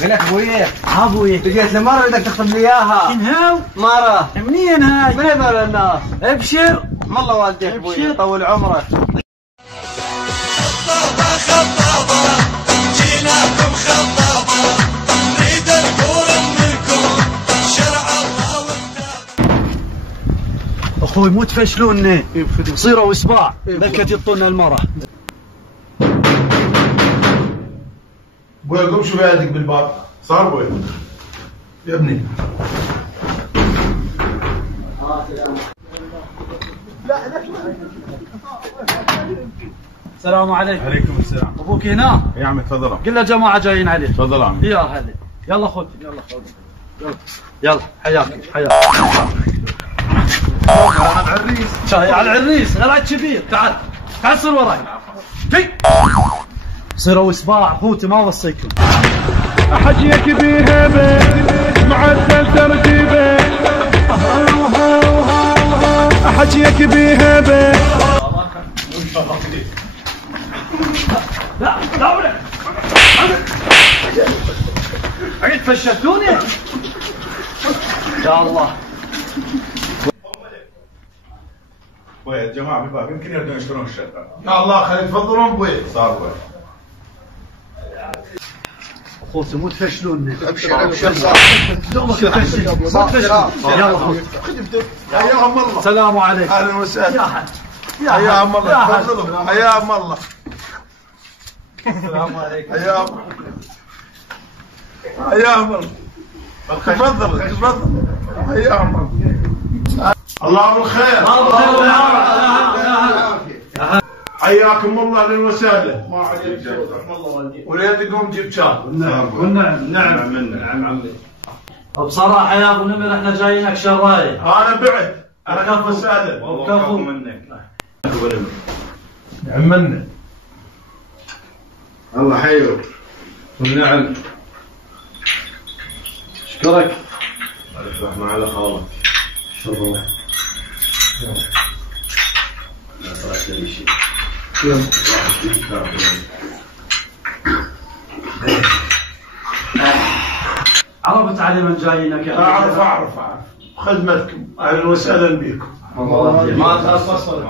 قال لك ابوي ابوي لقيت لي مره بدك تخطب لي اياها. شنو؟ مره منين هاي؟ من هذول الناس؟ ابشر والله والديك ابوي طول عمرك. خطابة جيناكم خطابة نريد الكون منكم شرع الله وكتابه. اخوي مو تفشلوني صيروا اسباع بلكت يطولنا المره. ابوي قوم شوف يدك بالباب. صار ابوي يا ابني. السلام عليكم. عليكم السلام. ابوك هنا؟ يا عمي تفضل. قل له جماعه جايين عليه. تفضل عمي. يا هلا يلا خذ يلا خذ يلا حياك حياك. على العريس. شاي على العريس غير كبير. تعال تعال صير وراي. صيروا اسباع اخوتي ما وصيكم. حجيك بهبه معدل ترتيبه حجيك بهبه. لا لا ولا عقد فشلتوني يا الله. ابوي يا جماعه بالباب يمكن يبدون يشترون الشقه. يا الله خلي تفضلون ابوي. صار ابوي. اخوتي مو تفشلوني. ابشر ابشر. دوبك تفشل ما تفشل. يلا اخوتي حياهم الله. السلام عليكم. اهلا وسهلا. يا حياهم الله. يا تفضلوا حياهم الله. السلام عليكم. حياهم حياهم الله. تفضل تفضل حياهم الله. الله بالخير. حياكم الله اهلا وسهلا. ما عليك وليت تقوم جيب شاي. نعم نعم عمي. بصراحه يا ابو نمر احنا جايينك شرايه. انا بعت اهلا وسهلا. وكفو منك. نعم منك. الله حيوك. نعم اشكرك. رحمة على خالك. شكرا. لا تركت لي شيء. عرفت علي من جايينك يا اعرف خدمتكم اهلا وسهلا بكم. ما تفصل.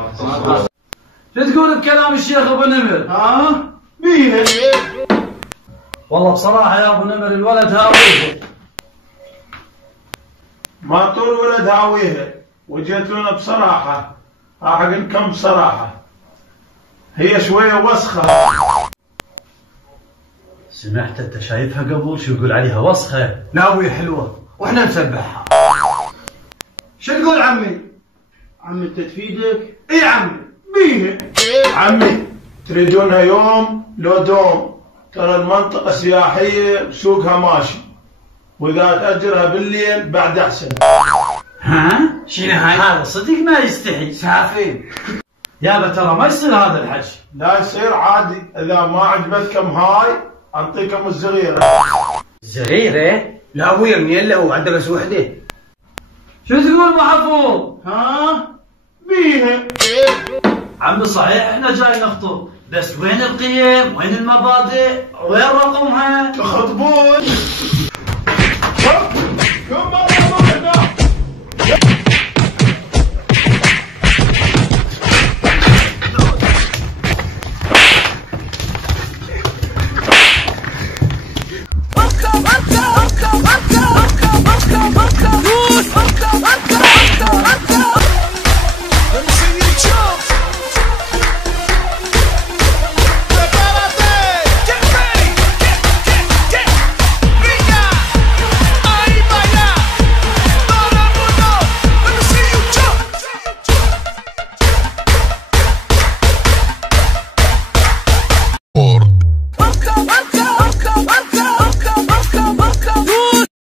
شو تقول بكلام الشيخ ابو نمر؟ ها؟ مين؟ والله بصراحه يا ابو نمر الولد هاويه. ما طول ولد هاويها وجيت لنا بصراحة. راح اقول لكم بصراحة هي شوية وسخة. سمعت انت شايفها قبل شو يقول عليها وسخه؟ ناوي حلوه واحنا نسبحها. شو تقول عمي؟ عم انت تفيدك؟ اي عمي بيه. عمي تريدونها يوم لو دوم. ترى المنطقة سياحية سوقها ماشي واذا تأجرها بالليل بعد احسن. ها؟ شنو هاي؟ هذا صدق ما يستحي. سافين يابا ترى ما يصير هذا الحكي. لا يصير عادي. اذا ما عجبتكم هاي اعطيكم الصغيرة. صغيره؟ لا ابويا منين له عنده بس وحده. شو تقول ابو حفوظ؟ ها؟ بيها. عمي صحيح احنا جاي نخطب بس وين القيم؟ وين المبادئ؟ وين رقمها؟ تخطبون. كم مرة وكتابه